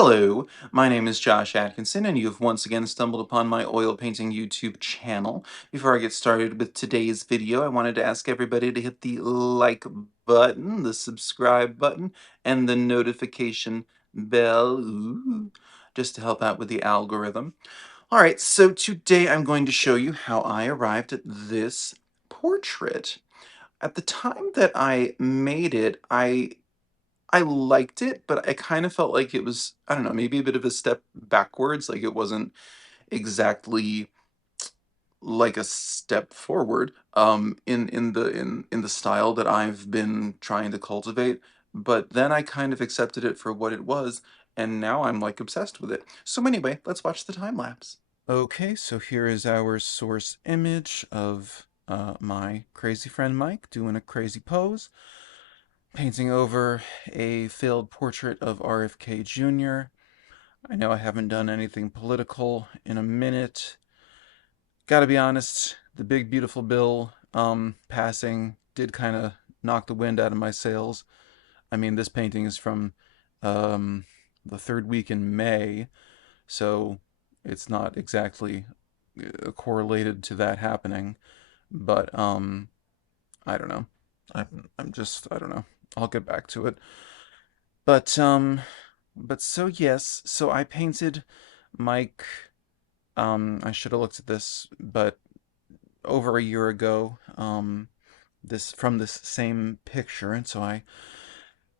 Hello, my name is Josh Atkinson, and you have once again stumbled upon my oil painting YouTube channel. Before I get started with today's video, I wanted to ask everybody to hit the like button, the subscribe button, and the notification bell, just to help out with the algorithm. Alright, so today I'm going to show you how I arrived at this portrait. At the time that I made it, I liked it, but I kind of felt like it was, I don't know, maybe a bit of a step backwards. Like it wasn't exactly like a step forward in the style that I've been trying to cultivate. But then I kind of accepted it for what it was, and now I'm like obsessed with it. So anyway, let's watch the time lapse. Okay, so here is our source image of my crazy friend Mike doing a crazy pose, painting over a failed portrait of RFK Jr. I know I haven't done anything political in a minute. Gotta be honest, the big beautiful bill passing did kind of knock the wind out of my sails. I mean, this painting is from um, the third week in May, so it's not exactly correlated to that happening. But I don't know. I'm just I don't know. I'll get back to it. But so yes, so I painted Mike. I should have looked at this, but over a year ago. This from this same picture, and so I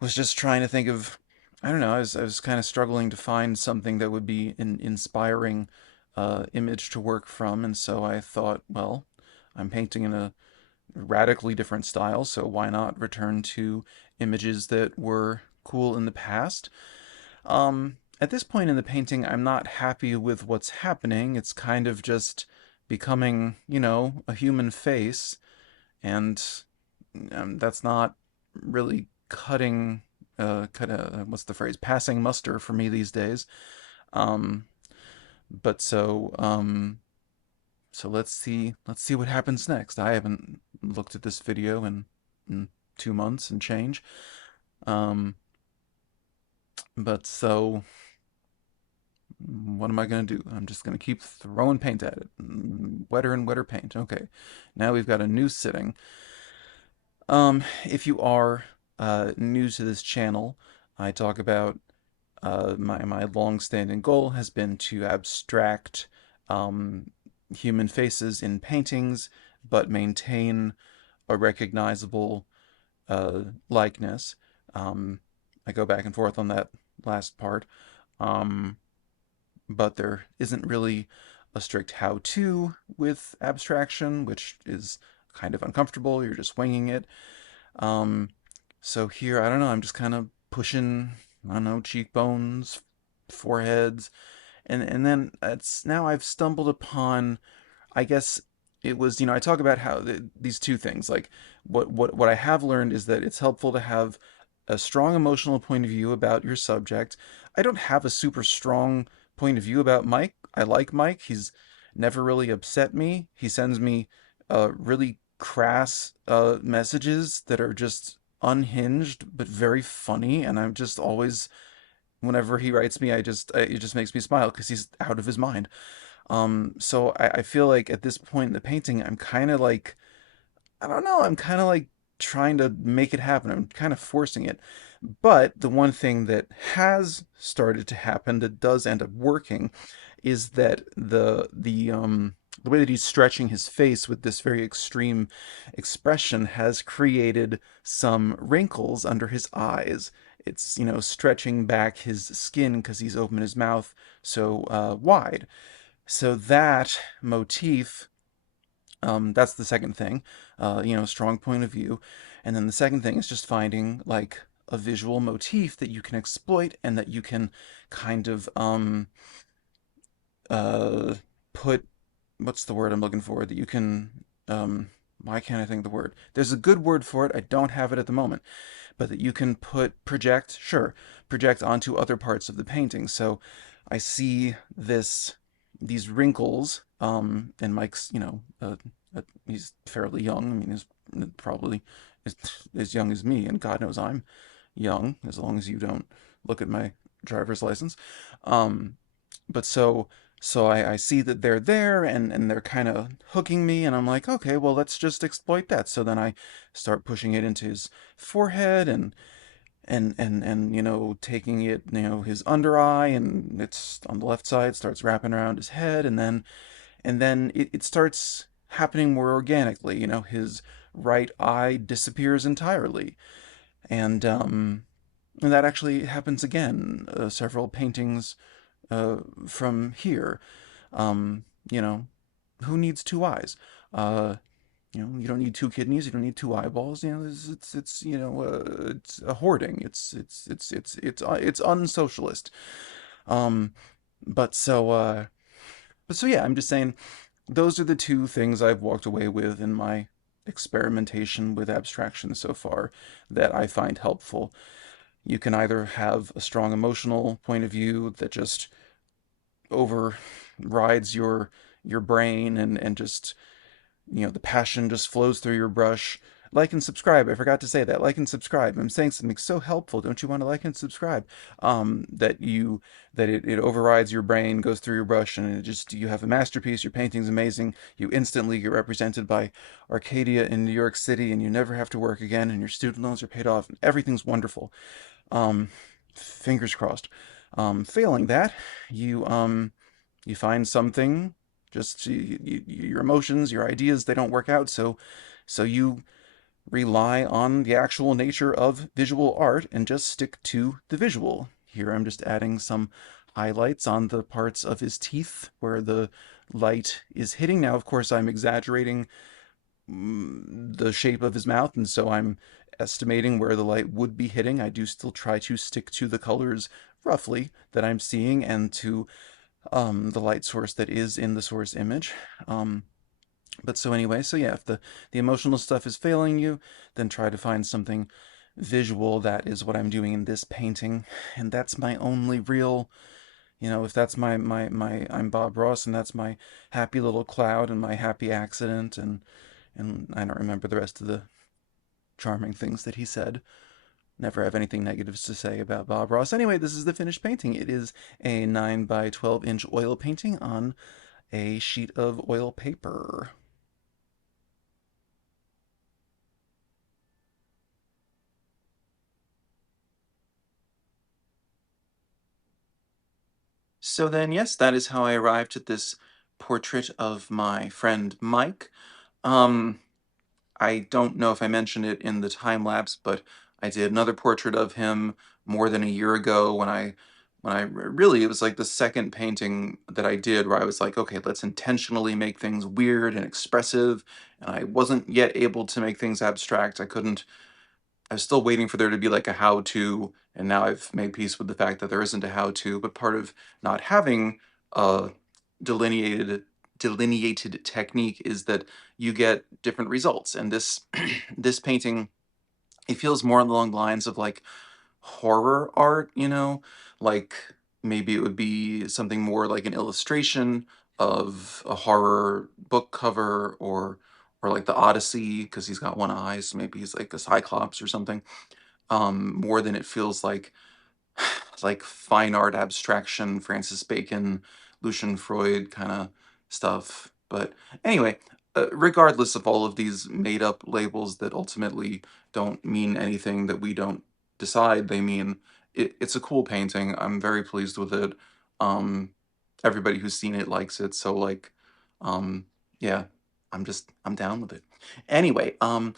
was just trying to think of. I don't know. I was kind of struggling to find something that would be an inspiring image to work from, and so I thought, well, I'm painting in a radically different style, so why not return to images that were cool in the past? At this point in the painting, I'm not happy with what's happening. It's kind of just becoming, a human face, and that's not really what's the phrase? Passing muster for me these days. Um, but so let's see what happens next. I haven't looked at this video in 2 months and change. Um, but so what am I going to do? I'm just going to keep throwing paint at it. Wetter and wetter paint. Okay. Now we've got a new sitting. If you are new to this channel, I talk about my long-standing goal has been to abstract um, human faces in paintings, but maintain a recognizable likeness. I go back and forth on that last part. Um, but there isn't really a strict how-to with abstraction, which is kind of uncomfortable. You're just winging it. Um, so here, I don't know, I'm just kind of pushing, I don't know, cheekbones, foreheads, and then it's now I've stumbled upon, I guess it was, I talk about how these two things, like what I have learned is that it's helpful to have a strong emotional point of view about your subject. I don't have a super strong point of view about Mike. I like Mike. He's never really upset me. He sends me really crass messages that are just unhinged but very funny, and I'm just always, whenever he writes me, it just makes me smile because he's out of his mind. So I feel like at this point in the painting, I'm kind of like, I don't know, I'm kind of like trying to make it happen. I'm kind of forcing it. But the one thing that has started to happen that does end up working is that the way that he's stretching his face with this very extreme expression has created some wrinkles under his eyes. It's, stretching back his skin because he's opened his mouth so wide. So that motif, that's the second thing, strong point of view. And then the second thing is just finding like a visual motif that you can exploit and that you can kind of uh, put, what's the word I'm looking for? That you can, why can't I think of the word? There's a good word for it. I don't have it at the moment, but that you can project onto other parts of the painting. So I see these wrinkles, and Mike's, he's fairly young. I mean, he's probably as young as me, and God knows I'm young, as long as you don't look at my driver's license. Um, but so I see that they're there and they're kind of hooking me, and I'm like, okay, well, let's just exploit that. So then I start pushing it into his forehead and taking it, his under eye, and it's on the left side, starts wrapping around his head, and then it starts happening more organically. His right eye disappears entirely, and that actually happens again, several paintings uh, from here. Um, you know, who needs two eyes? Uh, you don't need two kidneys. You don't need two eyeballs. It's a hoarding. It's unsocialist. Um, but so yeah, I'm just saying those are the two things I've walked away with in my experimentation with abstraction so far that I find helpful. You can either have a strong emotional point of view that just overrides your brain and just the passion just flows through your brush. Like and subscribe. I forgot to say that. Like and subscribe. I'm saying something so helpful. Don't you want to like and subscribe? That it overrides your brain, goes through your brush, and you have a masterpiece. Your painting's amazing. You instantly get represented by Arcadia in New York City, and you never have to work again, and your student loans are paid off, and everything's wonderful. Fingers crossed. Failing that, you find something, just your emotions, your ideas, they don't work out, so you rely on the actual nature of visual art and just stick to the visual. Here I'm just adding some highlights on the parts of his teeth where the light is hitting. Now, of course, I'm exaggerating the shape of his mouth, and so I'm estimating where the light would be hitting. I do still try to stick to the colors roughly that I'm seeing and to the light source that is in the source image. But so anyway, so yeah, if the emotional stuff is failing you, then try to find something visual. That is what I'm doing in this painting, and that's my only real, if that's my I'm Bob Ross, and that's my happy little cloud and my happy accident, and I don't remember the rest of the charming things that he said. Never have anything negatives to say about Bob Ross. Anyway, this is the finished painting. It is a 9 by 12-inch oil painting on a sheet of oil paper. So then, yes, that is how I arrived at this portrait of my friend Mike. Um, I don't know if I mentioned it in the time lapse, but I did another portrait of him more than a year ago really, it was like the second painting that I did where I was like, okay, let's intentionally make things weird and expressive. And I wasn't yet able to make things abstract. I was still waiting for there to be like a how-to, and now I've made peace with the fact that there isn't a how-to, but part of not having a delineated delineated technique is that you get different results. And this this painting, it feels more along the lines of like horror art, like maybe it would be something more like an illustration of a horror book cover, or like the Odyssey, because he's got one eye, so maybe he's like a cyclops or something, more than it feels like fine art abstraction, Francis Bacon, Lucian Freud kind of stuff. But anyway, regardless of all of these made up labels that ultimately don't mean anything that we don't decide they mean, it's a cool painting. I'm very pleased with it. Um, Everybody who's seen it likes it, so like, um, yeah, I'm down with it. Anyway, I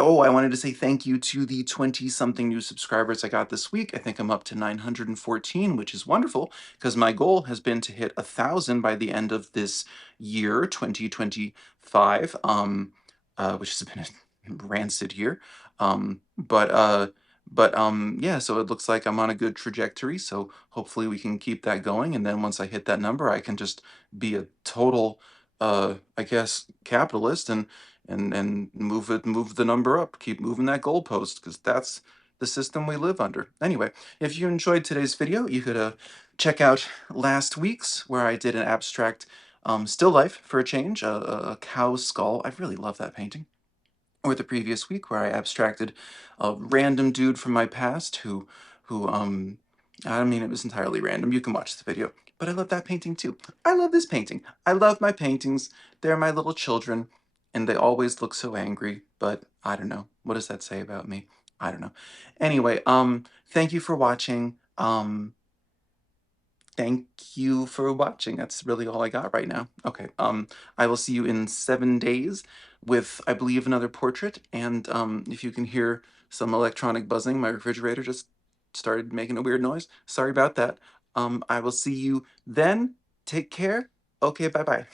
wanted to say thank you to the 20-something new subscribers I got this week. I think I'm up to 914, which is wonderful, because my goal has been to hit 1,000 by the end of this year, 2025, which has been a rancid year. Yeah, so it looks like I'm on a good trajectory, so hopefully we can keep that going, and then once I hit that number, I can just be a total, I guess, capitalist and move the number up, keep moving that goalpost, because that's the system we live under. Anyway, if you enjoyed today's video, you could check out last week's, where I did an abstract still life for a change, a cow skull. I really love that painting. Or the previous week, where I abstracted a random dude from my past who I mean, it was entirely random. You can watch the video. But I love that painting too. I love this painting. I love my paintings. They're my little children, and they always look so angry, but I don't know. What does that say about me? I don't know. Anyway, thank you for watching. Thank you for watching. That's really all I got right now. Okay, I will see you in 7 days with, I believe, another portrait, and if you can hear some electronic buzzing, my refrigerator just started making a weird noise. Sorry about that. I will see you then. Take care. Okay, bye-bye.